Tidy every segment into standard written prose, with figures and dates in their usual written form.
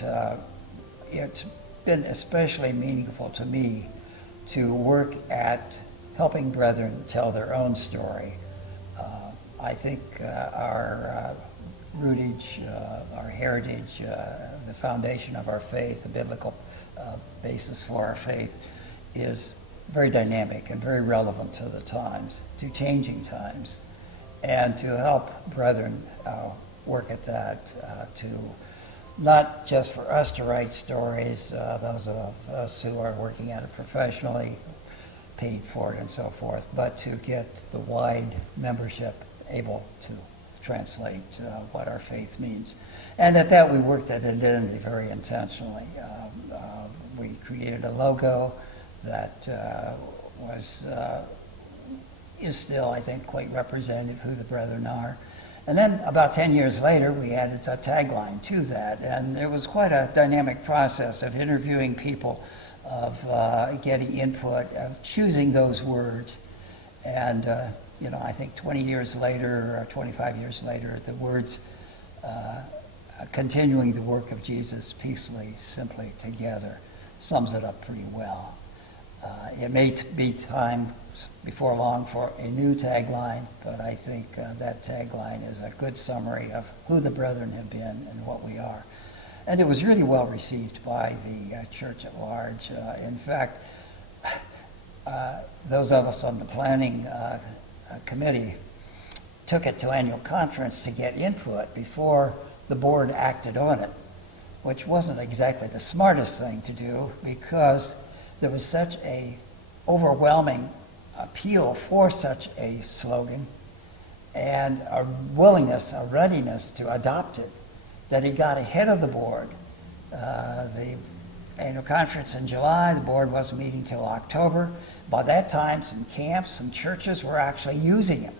that it's been especially meaningful to me to work at helping brethren tell their own story. I think our rootage, our heritage, the foundation of our faith, the biblical basis for our faith is very dynamic and very relevant to the times, to changing times. And to help brethren work at that, to not just for us to write stories, those of us who are working at it professionally, paid for it and so forth, but to get the wide membership able to translate what our faith means. And at that we worked at identity very intentionally. We created a logo that is still, I think, quite representative of who the Brethren are. And then about 10 years later, we added a tagline to that. And it was quite a dynamic process of interviewing people, of getting input, of choosing those words. And, I think 20 years later, or 25 years later, the words continuing the work of Jesus peacefully, simply together sums it up pretty well. It may be time before long for a new tagline, but I think that tagline is a good summary of who the Brethren have been and what we are. And it was really well received by the church at large. In fact, those of us on the planning committee took it to annual conference to get input before the board acted on it, which wasn't exactly the smartest thing to do because there was such a overwhelming appeal for such a slogan and a willingness, a readiness to adopt it, that he got ahead of the board. The annual conference in July, the board wasn't meeting till October. By that time, some camps, some churches were actually using it,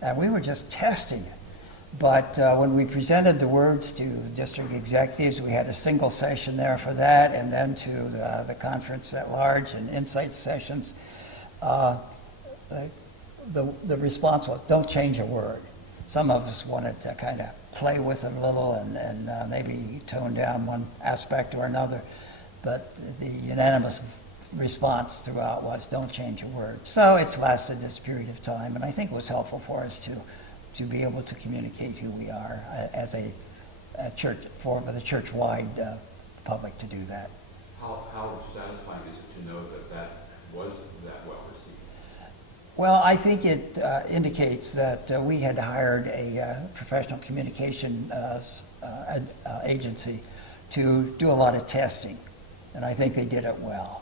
and we were just testing it. But when we presented the words to district executives, we had a single session there for that, and then to the conference at large and insight sessions. The response was, don't change a word. Some of us wanted to kind of play with it a little and maybe tone down one aspect or another, but the unanimous response throughout was, don't change a word. So it's lasted this period of time, and I think it was helpful for us to be able to communicate who we are as a church, for the church-wide public to do that. How satisfying is it to know that was that well received? Well, I think it indicates that we had hired a professional communication agency to do a lot of testing, and I think they did it well.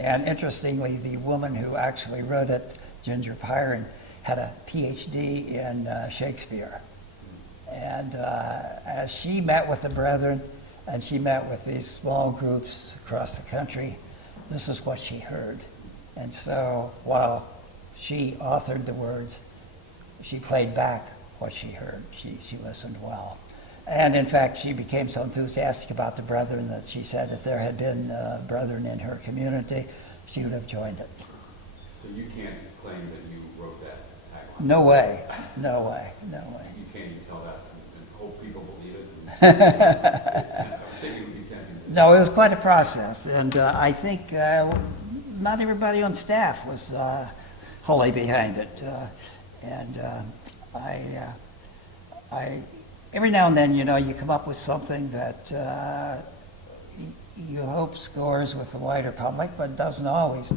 And interestingly, the woman who actually wrote it, Ginger Pyron, had a PhD in Shakespeare. And as she met with the brethren and she met with these small groups across the country, this is what she heard. And so while she authored the words, she played back what she heard. She listened well. And in fact, she became so enthusiastic about the brethren that she said if there had been brethren in her community, she would have joined it. So you can't claim that you wrote that tagline? No way, no way, no way. You can't even tell that and hope people believe it? I think it would be tempting. No, it was quite a process, and I think not everybody on staff was wholly behind it. I every now and then, you come up with something that you hope scores with the wider public, but doesn't always.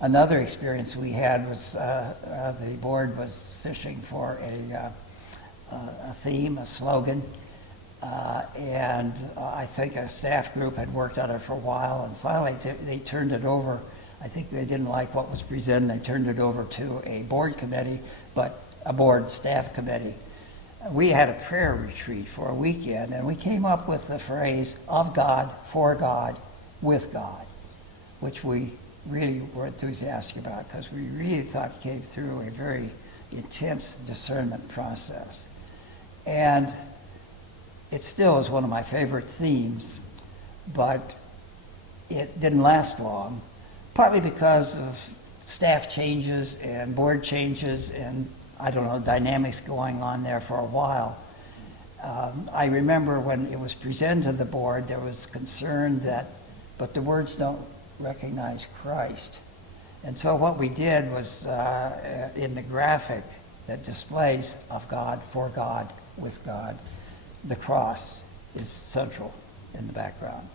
Another experience we had was the board was fishing for a theme, a slogan, and I think a staff group had worked on it for a while, and finally they turned it over. I think they didn't like what was presented. They turned it over to a board committee, but a board staff committee. We had a prayer retreat for a weekend, and we came up with the phrase, of God, for God, with God, which we really were enthusiastic about because we really thought it came through a very intense discernment process. And it still is one of my favorite themes, but it didn't last long, partly because of staff changes and board changes and, I don't know, dynamics going on there for a while. I remember when it was presented to the board, there was concern that, but the words don't recognize Christ. And so what we did was, in the graphic that displays of God, for God, with God, the cross is central in the background.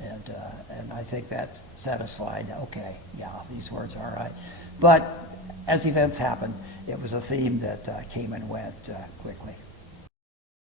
And I think that satisfied, okay, yeah, these words are right. But as events happen, it was a theme that came and went quickly.